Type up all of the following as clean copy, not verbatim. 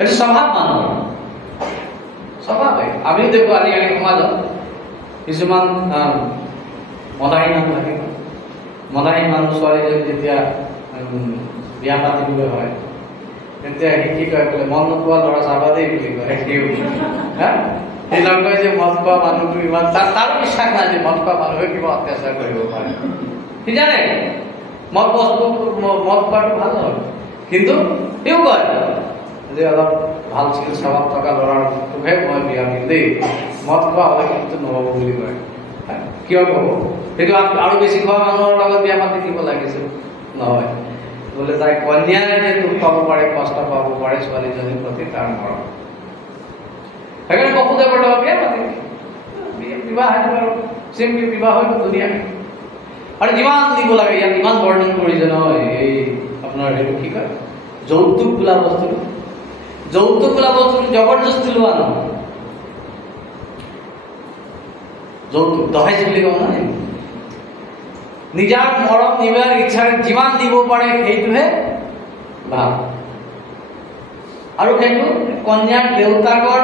এইটো স্বভাৱ মানুহৰ স্বভাৱে। আমিও দেখো আজিকালি সমাজত কিছুমান মদাহী মানুহ থাকে। মদাহী মানুহ ছোৱালীজনী যেতিয়া বিয়া পাতিবলৈ হয় তেতিয়া কি কয় বোলে মন নোপোৱা ল'ৰা চাবা দেই বুলি কয়। সেই নকয় যে মদ খোৱা মানুহটো ইমান তাৰো বিশ্বাস নাই যে মদ খোৱা মানুহে কিবা অত্যাচাৰ কৰিব পাৰে। সি জানে মদ খোৱাটো ভাল নহয়, কিন্তু সিও কয় যে অলপ ভাল চিল স্বভাৱ থকা ল'ৰাটোহে মই বিয়া দিম দেই, মদ খোৱা হ'লে কিন্তু নহ'ব বুলি কয়। কিয় ক'ব? সেইটো আৰু বেছি খোৱা মানুহৰ লগত বিয়া পাতি দিব লাগিছিল নহয়। বোলে তাই কন্যাই যে দুখ পাব পাৰে, কষ্ট পাব পাৰে ছোৱালীজনীৰ প্ৰতি তাৰ মৰম। সেইকাৰণে বসুদেৱৰ লগত বিয়া পাতি বিবাহ আৰু চিম্পলি বিবাহ হয় ধুনীয়া। আৰু যিমান দিব লাগে ইয়াত ইমান বৰ্ণন কৰিছে নহয় এই আপোনাৰ সেইটো কি কয় যৌতুক বোলা বস্তুটো। যৌতুক বোলা বস্তুটো জবৰদস্তি লোৱা নহয়। যৌতুক দহেজ বুলি কওঁ নহয়, নিজৰ মৰম নিবাৰ ইচ্ছাৰে যিমান দিব পাৰে সেইটোহে ভাল। আৰু সেইটো কন্যাৰ দেউতাকৰ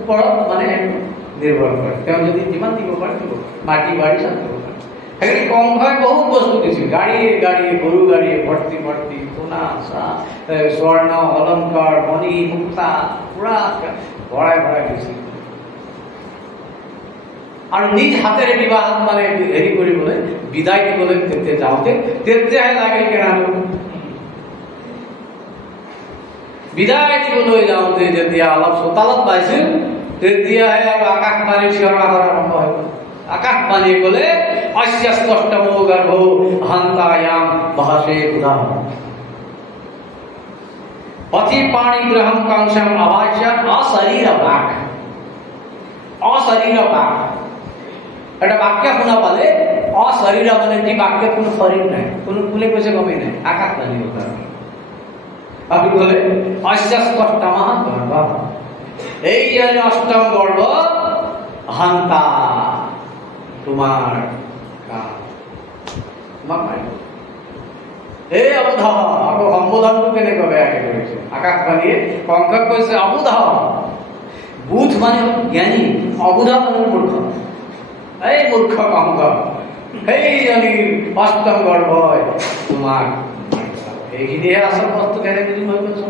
ওপৰত মানে নিৰ্ভৰ কৰে। তেওঁ যদি যিমান দিব পাৰে দিব, মাটি বাৰী চব দিব পাৰে। সেইকাৰণে কংসই বহুত বস্তু দিছিল, গাড়ীয়ে গৰু গাড়ীয়ে ভৰ্তি ভৰ্তি সোণা স্বৰ্ণ অলংকাৰ মণি মুক্তা পুৰা ভৰাই ভৰাই দিছিল। আৰু নিজ হাতেৰে বিবাহত মানে হেৰি কৰিবলৈ বিদায় দিবলৈ তেতিয়া যাওঁতে তেতিয়াহে লাগিল কেনালো। বিদায় দিবলৈ যাওঁতে যেতিয়া অলপ চোতালত পাইছিল তেতিয়াহে আকাশবাণীৰ চিঞৰ বাখৰ আৰম্ভ হৈ গ'ল। আকাশবাণী ক'লে অস্যস্তমো গৰ্ভ হন্তায়াম ভাষে উদাহ পথি পাণি গ্ৰহম কংসম আভাষ্য অশৰীৰ বাক। অশৰীৰ বাক এটা বাক্য শুনা পালে, অশৰীৰ মানে যি বাক্যত কোনো শৰীৰ নাই, কোনে কৈছে গমেই নাই, আকাশবাণী কথা। আপনি বলে অস্যস্তম গর্ভ, এই যে অষ্টম গর্ভ হান্তা তোমার এই অবুধ। আকৌ সম্বোধনটো কেনেকৈ বেয়াকে কৰিছে আকাশবাণীয়ে। কংসক কৈছে অবুধ। বুধ মানে জ্ঞানী, অবুধ মানে মূৰ্খ। এই মূৰ্খ কংস, সেইজনী অষ্টম গৰ্ভ তোমাক। এইখিনিহে আচল বস্তু কেনে বুলি মই কৈছো।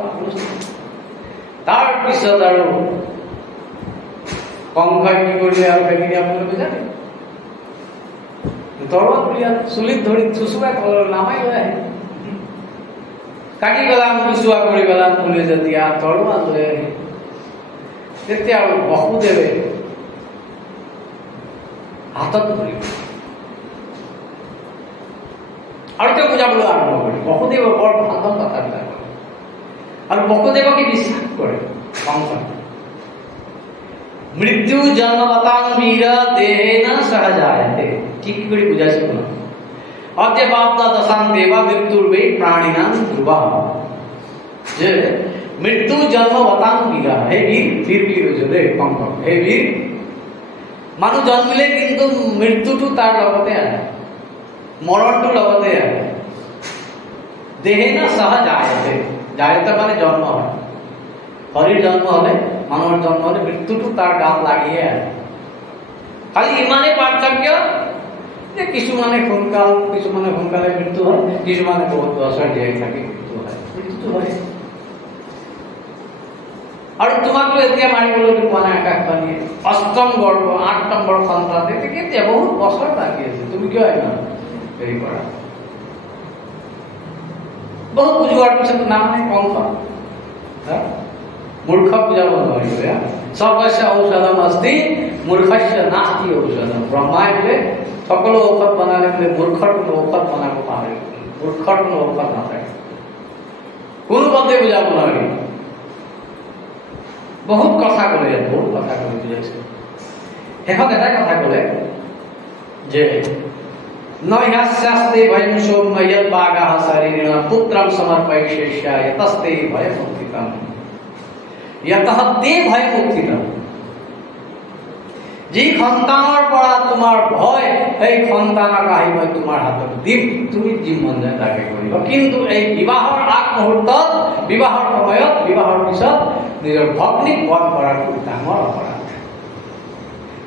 তাৰপিছত আৰু কংসই কি কৰিলে আৰু সেইখিনি আপোনালোকে জানে। তৰোৱাল উলিয়াল, চুলিত ধৰি চুচুৱাই নামাই লৈ আহে, কাটি পেলাম চুচুৱা কৰি পেলাম বুলি যেতিয়া তৰোৱাল লৈ আহে তেতিয়া আৰু বসুদেৱে হাতত ধৰিব আৰু তেওঁ বুজাবলৈ আৰম্ভ কৰে। বসুদেৱ বৰ ভাল ভাল কথাবিলাক কৰে আৰু বসুদেৱকে বিশ্বাস কৰে কংস। মৃত্যু জন্মবতাং বীৰ দেহেন সহজায়তে। ঠিক কৰি বুজাইছে তোমাক। অদ্যবাপ্তা দশাং দেবা মৃত্যুর্বে প্রাণিনাং ধ্রুবঃ। যে মৃত্যু জন্মবতাং বীর, হে বীর, বীর বুলি কৈছে দেই কংস। হে বীর, মানুহ জন্মিলে কিন্তু মৃত্যুটো তাৰ লগতে আহে, মৰণটো লগতে আহে। দেহেন সহজায়তে, জায়তে মানে জন্ম হয়। শৰীৰ জন্ম হলে, মানুহৰ জন্ম হলে মৃত্যুটো তাৰ গাত লাগিয়ে আহে। খালি ইমানেই পাৰ্থক্য যে কিছুমানে সোনকালে মৃত্যু হয়, কিছুমানে বহুত বছৰ জীয়াই থাকে মৃত্যু হয়। মৃত্যুটো হয়। আৰু তোমাকতো এতিয়া মাৰিবলৈ পোৱা নাই আকাশবাণীয়ে। অষ্টম গৰ্ভ ৮ নম্বৰ সন্তান, কেতিয়া বহুত বছৰ বাকী আছে, তুমি কিয় ইমান হেৰি কৰা? বহুত বুজোৱাৰ পিছতো নামানে কংস। মূৰ্খ বুজাব নোৱাৰিলে। সৰ্বস্য ঔষধম অস্তি মূৰ্খস্য নাস্তি ঔষধম। ব্ৰহ্মাই বোলে সকলো ঔষধ বনালে বোলে মূৰ্খৰ কোনো ঔষধ বনাব পাহৰি, মূৰ্খৰ কোনো ঔষধ নাথাকে, কোনো পথে বুজাব নোৱাৰি। বহুত কথা ক'লে, বহুত কথা ক'লে বুজাইছে। শেষত এটাই কথা ক'লে যে নৈহাস্যাস্তে ভয়ং সৌম্য য়ৎ বাগাঃ শৰীৰেণ পুত্ৰং সমৰ্পয়িষ্যস্য যতস্তে ভয়মুক্তিতম যতঃ তে ভয়মুক্তিতম। যি সন্তানৰ পৰা তোমাৰ ভয়, সেই সন্তানক আহি মই তোমাৰ হাতত দিম, তুমি যি মন যায় তাকে কৰিবা। কিন্তু এই বিবাহৰ আগ মুহূৰ্তত বিবাহৰ সময়ত বিবাহৰ পিছত নিজৰ ভগ্নীক বধ কৰাটো ডাঙৰ অপৰাধ।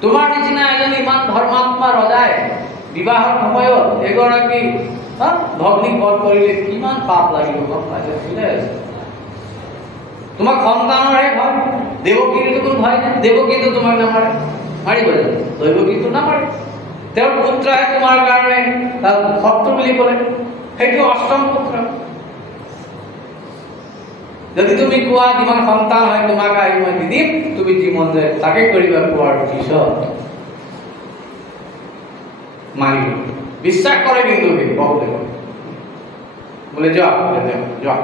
তোমাৰ নিচিনা এজন ইমান ধৰ্মাত্মা ৰজাই বিবাহৰ সময়ত এগৰাকী ভগ্নীক বধ কৰিলে কিমান পাপ লাগিব গম পাইছে? তোমাক সন্তানৰহে ভয়, দেৱকীৰতো কোনো ভয় নাই। দেৱকীতো তোমাক নামাৰে, মাৰিব জানো? দৈৱকীতো নামাৰে। তেওঁৰ পুত্ৰহে তোমাৰ কাৰণে শত্ৰু বুলি ক'লে, সেইটো অষ্টম পুত্ৰ। যদি তুমি কোৱা কিমান সন্তান হয় তোমাক আহি মই দি দিম, তুমি যি মন যায় তাকে কৰিবা, কোৱাৰ পিছত মাৰিব। বিশ্বাস কৰে কিন্তু বহুতে বোলে যোৱা যোৱা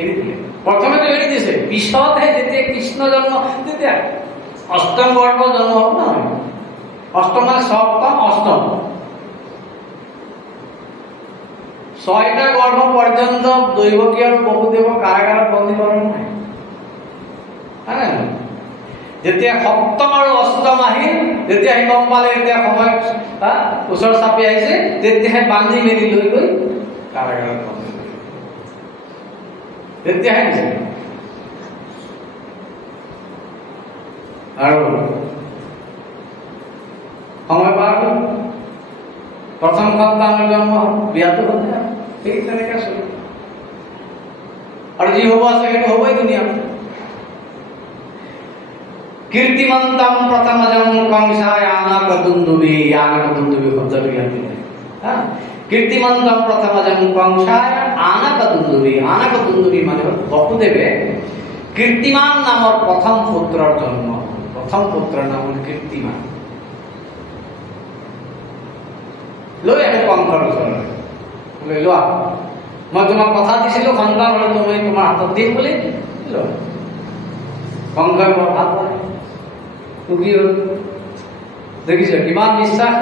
এৰি দিলে। প্ৰথমেতো এৰি দিছে, পিছতহে যেতিয়া কৃষ্ণ জন্ম, তেতিয়া অষ্টম গৰ্ভ জন্ম হব নহয়। অষ্টম মানে সপ্তম অষ্টম, 6টা গৰ্ভ পৰ্যন্ত দৈবকী আৰ বহুদেব কাৰাগাৰ বন্দী কৰেন নাই। যেতিয়া সপ্তম আৰু অষ্টম আহিল, যেতিয়া সি গম পালে এতিয়া সময় ওচৰ চাপি আহিছে, তেতিয়াহে বান্ধি মেলি লৈ গৈ কাৰাগাৰত বন্দী কৰিলে। তেতিয়াহে দিছে। আৰু সময় পাৰ হ'ল, প্ৰথম সন্তানৰ জন্ম বিয়াটো হ'ল, ঠিক তেনেকৈ চলিব। আৰু যি হ'ব আছে সেইটো হ'বই দুনিয়াত। কীর্তিমন্তম প্রথমজং কংসায় আনাকদুন্দুবি শব্দটি ইয়াত দিলে। কীর্তিমন্তম প্রথমজং কংসায় আনাকদুন্দুবি। আনাকদুন্দুবি মানে বসুদেৱে কীৰ্তিমান নামৰ প্ৰথম পুত্ৰৰ জন্ম। প্ৰথম পুত্ৰৰ নাম হ'ল কীৰ্তিমান। লৈ আহে কংসৰ ওচৰলৈ, বোলে লোৱা, মই তোমাক কথা দিছিলো সন্তান হলে তুমি তোমাৰ হাতত দিম বুলি। কংসই বৰ ভাল পালে, দেখিছ কিমান বিশ্বাস।